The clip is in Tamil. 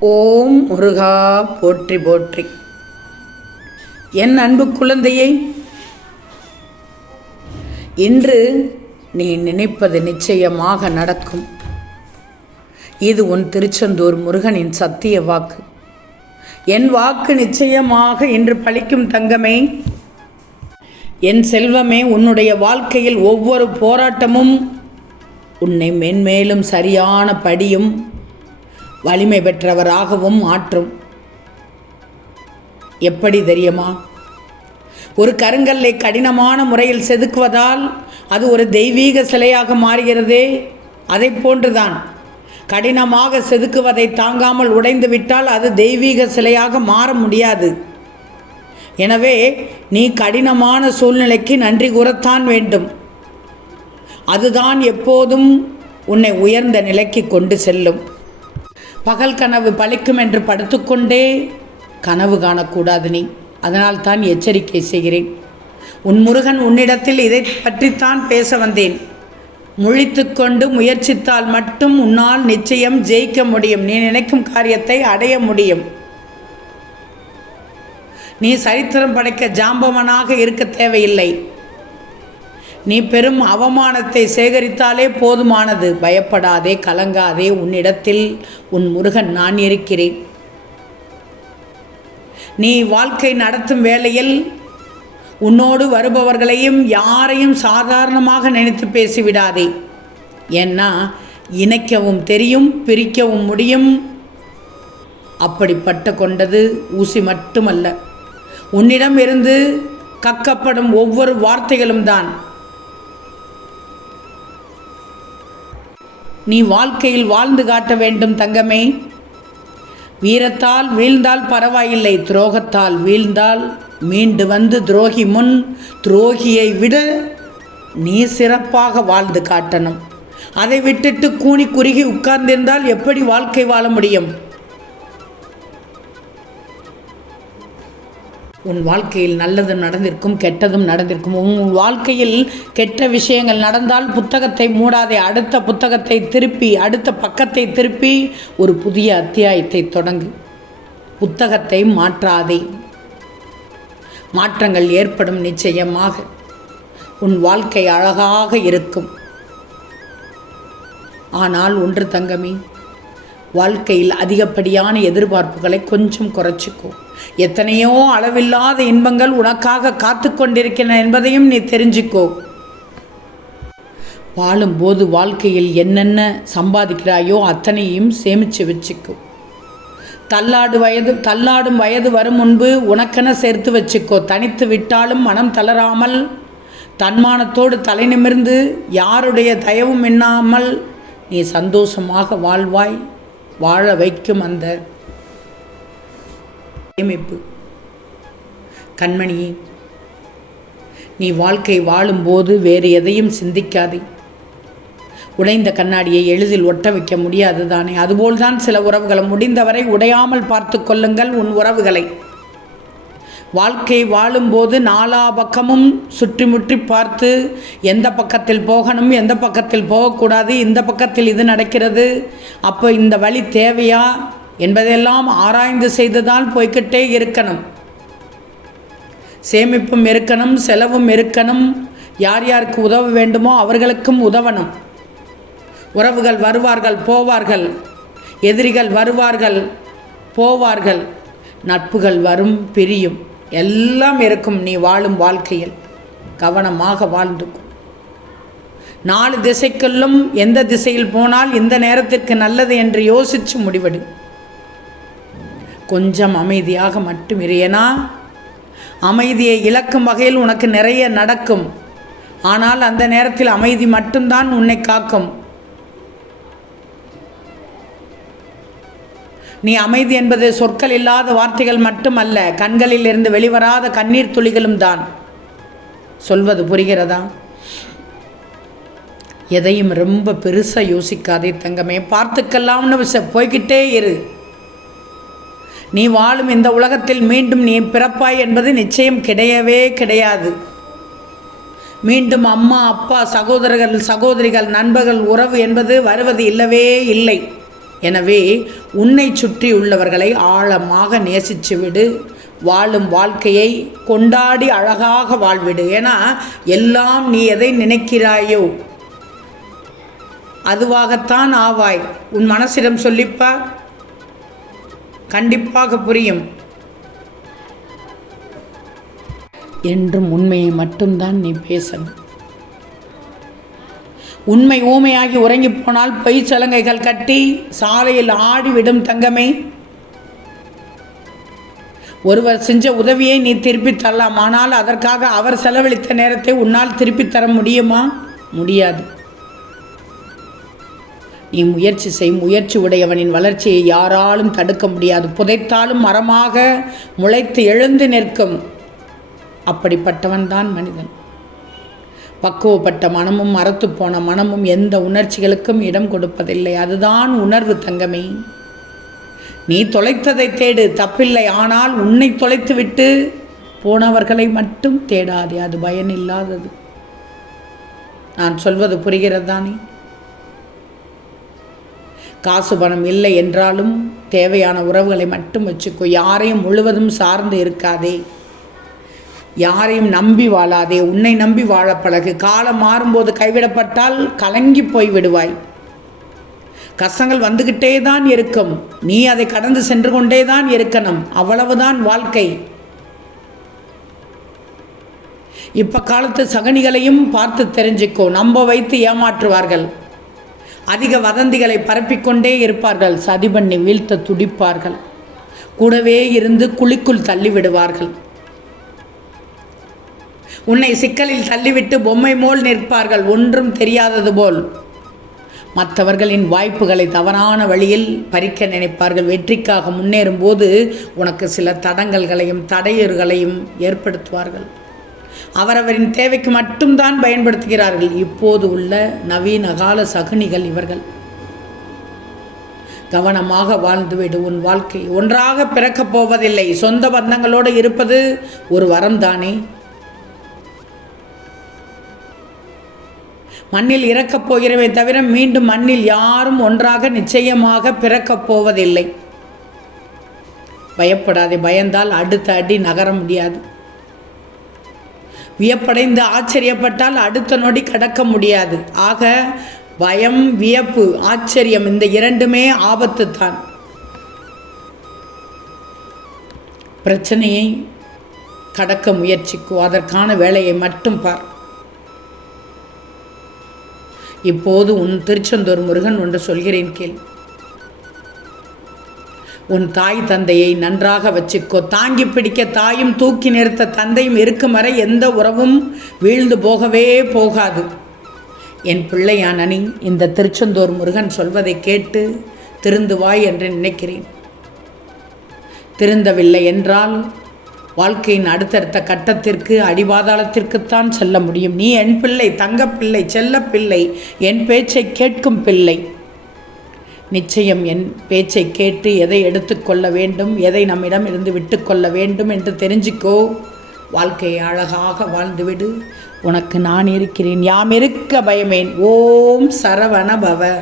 ஓம் முருகா போற்றி போற்றி. என் அன்பு குழந்தையை இன்று நீ நினைப்பது நிச்சயமாக நடக்கும். இது உன் திருச்செந்தூர் முருகனின் சத்திய வாக்கு. என் வாக்கு நிச்சயமாக இன்று பழிக்கும் தங்கமே. என் செல்வமே உன்னுடைய வாழ்க்கையில் ஒவ்வொரு போராட்டமும் உன்னை மென்மேலும் சரியான படியும் வலிமை பெற்றவராகவும் மாற்றும். எப்படி தெரியுமா? ஒரு கருங்கல்லை கடினமான முறையில் செதுக்குவதால் அது ஒரு தெய்வீக சிலையாக மாறுகிறதே. அதை போன்றுதான். கடினமாக செதுக்குவதை தாங்காமல் உடைந்து விட்டால் அது தெய்வீக சிலையாக மாற முடியாது. எனவே நீ கடினமான சூழ்நிலைக்கு நன்றி கூறத்தான் வேண்டும். அதுதான் எப்போதும் உன்னை உயர்ந்த நிலைக்கு கொண்டு செல்லும். பகல் கனவு பலிக்கும் என்று படுத்துக்கொண்டே கனவு காணக்கூடாது நீ. அதனால் தான் எச்சரிக்கை செய்கிறேன். உன் முருகன் உன்னிடத்தில் இதை பற்றித்தான் பேச வந்தேன். முழித்துக்கொண்டு முயற்சித்தால் மட்டும் உன்னால் நிச்சயம் ஜெயிக்க முடியும். நீ நினைக்கும் காரியத்தை அடைய முடியும். நீ சரித்திரம் படைக்க ஜாம்பவனாக இருக்க தேவையில்லை. நீ பெரும் அவமானத்தை சேகரித்தாலே போதுமானது. பயப்படாதே கலங்காதே உன்னிடத்தில் உன் முருகன் நான் இருக்கிறேன். நீ வாழ்க்கை நடத்தும் வேளையில் உன்னோடு வருபவர்களையும் யாரையும் சாதாரணமாக நினைத்து பேசிவிடாதே. ஏன்னா இணைக்கவும் தெரியும் பிரிக்கவும் முடியும். அப்படிப்பட்ட கொண்டது ஊசி மட்டுமல்ல. உன்னிடம் இருந்து கக்கப்படும் ஒவ்வொரு வார்த்தைகளும் தான். நீ வாழ்க்கையில் வாழ்ந்து காட்ட வேண்டும் தங்கமே. வீரத்தால் வீழ்ந்தால் பரவாயில்லை துரோகத்தால் வீழ்ந்தால் மீண்டு வந்து துரோகி முன் துரோகியை விட நீ சிறப்பாக வாழ்ந்து காட்டணும். அதை விட்டுட்டு கூனி குறுகி உட்கார்ந்திருந்தால் எப்படி வாழ்க்கை வாழ முடியும்? உன் வாழ்க்கையில் நல்லதும் நடந்திருக்கும் கெட்டதும் நடந்திருக்கும். உன் வாழ்க்கையில் கெட்ட விஷயங்கள் நடந்தால் புத்தகத்தை மூடாதே அடுத்த புத்தகத்தை திருப்பி அடுத்த பக்கத்தை திருப்பி ஒரு புதிய அத்தியாயத்தை தொடங்கு. புத்தகத்தை மாற்றாதே. மாற்றங்கள் ஏற்படும் நிச்சயமாக. உன் வாழ்க்கை அழகாக இருக்கும். ஆனால் ஒன்று தங்கமே வாழ்க்கையில் அதிகப்படியான எதிர்பார்ப்புகளை கொஞ்சம் குறைச்சிக்கும் எத்தனையோ அளவில்லாத இன்பங்கள் உனக்காக காத்து கொண்டிருக்கின்றன என்பதையும் நீ தெரிஞ்சுக்கோ. வாழும்போது வாழ்க்கையில் என்னென்ன சம்பாதிக்கிறாயோ அத்தனையும் சேமித்து வச்சுக்கோ. தள்ளாடு வயது தள்ளாடும் வயது வரும் முன்பு உனக்கென சேர்த்து வச்சுக்கோ. தனித்து விட்டாலும் மனம் தளராமல் தன்மானத்தோடு தலை நிமிர்ந்து யாருடைய தயவும் எண்ணாமல் நீ சந்தோஷமாக வாழ்வாய் வாழ வைக்கும் அந்த சேமிப்பு கண்மணியே நீ வாழ்க்கை வாழும்போது வேறு எதையும் சிந்திக்காதே. உடைந்த கண்ணாடியை எளிதில் ஒட்ட வைக்க முடியாது தானே. அதுபோல்தான் சில உறவுகளை முடிந்தவரை உடையாமல் பார்த்து கொள்ளுங்கள் உன் உறவுகளை. வாழ்க்கை வாழும்போது நாலா பக்கமும் சுற்றி முற்றி பார்த்து எந்த பக்கத்தில் போகணும் எந்த பக்கத்தில் போகக்கூடாது இந்த பக்கத்தில் இது நடக்கிறது அப்போ இந்த வழி தேவையா? என்பதெல்லாம் ஆராய்ந்து செய்துதான் போய்கிட்டே இருக்கணும். சேமிப்பும் இருக்கணும் செலவும் இருக்கணும். யார் யாருக்கு உதவ வேண்டுமோ அவர்களுக்கும் உதவணும். உறவுகள் வருவார்கள் போவார்கள். எதிரிகள் வருவார்கள் போவார்கள். நட்புகள் வரும் பிரியும். எல்லாம் இருக்கும் நீ வாழும் வாழ்க்கையில். கவனமாக வாழ்ந்துக்கும் நாலு திசைக்குள்ளும் எந்த திசையில் போனால் இந்த நேரத்திற்கு நல்லது என்று யோசித்து முடிவெடு. கொஞ்சம் அமைதியாக மட்டும் இரு. ஏன்னா அமைதியை இழக்கும் வகையில் உனக்கு நிறைய நடக்கும். ஆனால் அந்த நேரத்தில் அமைதி மட்டும்தான் உன்னை காக்கும். நீ அமைதி என்பது சொற்கள் இல்லாத வார்த்தைகள் மட்டுமல்ல கண்களில் இருந்து வெளிவராத கண்ணீர் துளிகளும் தான். சொல்வது புரிகிறதா? எதையும் ரொம்ப பெருசாக யோசிக்காதே தங்கமே. பார்த்துக்கலாம்னு போய்கிட்டே இரு. நீ வாழும் இந்த உலகத்தில் மீண்டும் நீ பிறப்பாய் என்பது நிச்சயம் கிடையவே கிடையாது. மீண்டும் அம்மா அப்பா சகோதரர்கள் சகோதரிகள் நண்பர்கள் உறவு என்பது வருவது இல்லவே இல்லை. எனவே உன்னை சுற்றி உள்ளவர்களை ஆழமாக நேசித்து விடு வாழும் வாழ்க்கையை கொண்டாடி அழகாக வாழ்விடு. ஏன்னா எல்லாம் நீ எதை நினைக்கிறாயோ அதுவாகத்தான் ஆவாய். உன் மனசிடம் சொல்லிப்பார் கண்டிப்பாக புரியும். என்றும் உண்மையை மட்டும்தான் நீ பேசணும். உண்மை ஊமையாகி உறங்கி போனால் பொய் சலங்கைகள் கட்டி சாலையில் ஆடிவிடும் தங்கமே. ஒருவர் செஞ்ச உதவியை நீ திருப்பி தரலாம் ஆனால் அதற்காக அவர் செலவழித்த நேரத்தை உன்னால் திருப்பி தர முடியுமா? முடியாது. நீ முயற்சி செய் முயற்சி உடையவனின் வளர்ச்சியை யாராலும் தடுக்க முடியாது. புதைத்தாலும் மரமாக முளைத்து எழுந்து நிற்கும். அப்படிப்பட்டவன் தான் மனிதன். பக்குவப்பட்ட மனமும் மரத்து போன மனமும் எந்த உணர்ச்சிகளுக்கும் இடம் கொடுப்பதில்லை. அதுதான் உணர்வு தங்கமே. நீ தொலைத்ததை தேடு தப்பில்லை. ஆனால் உன்னை தொலைத்துவிட்டு போனவர்களை மட்டும் தேடாதே. அது பயனில்லாதது. நான் சொல்வது புரிகிறது தானே காசு பணம் இல்லை என்றாலும் தேவையான உறவுகளை மட்டும் வச்சுக்கோ. யாரையும் முழுவதும் சார்ந்து இருக்காதே. யாரையும் நம்பி வாழாதே. உன்னை நம்பி வாழ பழகு. காலம் மாறும்போது கைவிடப்பட்டால் கலங்கி போய் விடுவாய். கஷ்டங்கள் வந்துக்கிட்டே தான் இருக்கும். நீ அதை கடந்து சென்று கொண்டே தான் இருக்கணும். அவ்வளவுதான் வாழ்க்கை. இப்போ காலத்து சகனிகளையும் பார்த்து தெரிஞ்சுக்கோ. நம்ப வைத்து ஏமாற்றுவார்கள். அதிக வதந்திகளை பரப்பிக்கொண்டே இருப்பார்கள். சதி பண்ணி வீழ்த்த துடிப்பார்கள். கூடவே இருந்து குழிக்குள் தள்ளிவிடுவார்கள். உன்னை சிக்கலில் தள்ளிவிட்டு பொம்மை போல் நிற்பார்கள். ஒன்றும் தெரியாதது போல். மற்றவர்களின் வாய்ப்புகளை தவறான வழியில் பறிக்க நினைப்பார்கள். வெற்றிக்காக முன்னேறும்போது உனக்கு சில தடங்கல்களையும் தடையர்களையும் ஏற்படுத்துவார்கள். அவரவரின் தேவைக்கு மட்டும்தான் பயன்படுத்துகிறார்கள். இப்போது உள்ள நவீன கால சகுனிகள் இவர்கள். கவனமாக வாழ்ந்துவிடு உன் வாழ்க்கை ஒன்றாக பிறக்கப் போவதில்லை. சொந்த பந்தங்களோடு இருப்பது ஒரு வரம் தானே மண்ணில் இறக்கப் போகிறவை தவிர மீண்டும் மண்ணில் யாரும் ஒன்றாக நிச்சயமாக பிறக்கப் போவதில்லை. பயப்படாதே. பயந்தால் அடுத்த அடி நகர முடியாது. வியப்படைந்து ஆச்சரியப்பட்டால் அடுத்த நொடி கடக்க முடியாது. ஆக பயம் வியப்பு ஆச்சரியம் இந்த இரண்டுமே ஆபத்து தான் பிரச்சனையை கடக்க முயற்சிக்கோ அதற்கான வேலையை மட்டும் பார். இப்போது உன் திருச்செந்தூர் முருகன் ஒன்று சொல்கிறேன் கேள். உன் தாய் தந்தையை நன்றாக வச்சுக்கோ. தாங்கி பிடிக்க தாயும் தூக்கி நிறுத்த தந்தையும் இருக்கும் வரை எந்த உறவும் வீழ்ந்து போகவே போகாது. என் பிள்ளையான நீ இந்த திருச்செந்தூர் முருகன் சொல்வதை கேட்டு திருந்துவாய் என்று நினைக்கிறேன். திருந்தவில்லை என்றால் வாழ்க்கையின் அடுத்தடுத்த கட்டத்திற்கு அடிவாதாளத்திற்குத்தான் செல்ல முடியும். நீ என் பிள்ளை தங்கப்பிள்ளை செல்லப்பிள்ளை என் பேச்சை கேட்கும் பிள்ளை. நிச்சயம் என் பேச்சை கேட்டு எதை எடுத்துக்கொள்ள வேண்டும் எதை நம்மிடம் இருந்து விட்டுக்கொள்ள வேண்டும் என்று தெரிஞ்சுக்கோ. வாழ்க்கையை அழகாக வாழ்ந்துவிடு. உனக்கு நான் இருக்கிறேன் யாம் இருக்க பயமேன். ஓம் சரவண பவ